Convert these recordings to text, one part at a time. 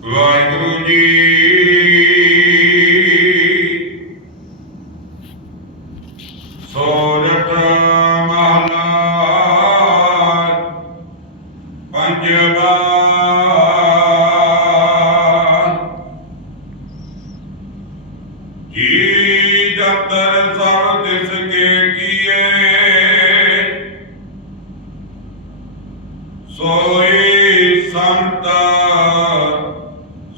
ਵਾਹਿਗੁਰੂ ਜੀ। ਸੋਰਠ ਮਹਲਾ ਪੰਜਵਾ। ਜੀ ਜਤਰ ਸਭ ਤਿਸ ਕੇ ਕੀ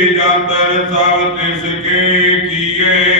ਸਹਾਈ ਸਭ ਸੇਵਕ ਕੀ ਆਪੇ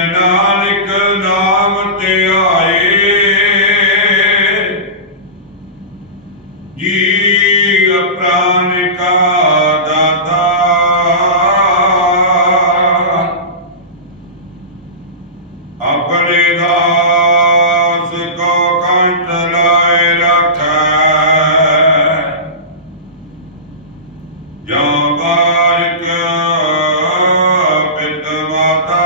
ਆਪਣੇ ਦਾਸ ਕੋ ਕੰਠ ਲਾਏ ਰੱਖੈ ਜਾਂ ਬਾਰਿਕ ਪਿਤ ਮਾਤਾ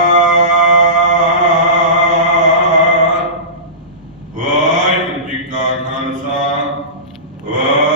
ਵਾਹਿਗੁਰੂ ਜੀ ਕਾ ਖਾਲਸਾ ਵਾਹਿਗੁਰੂ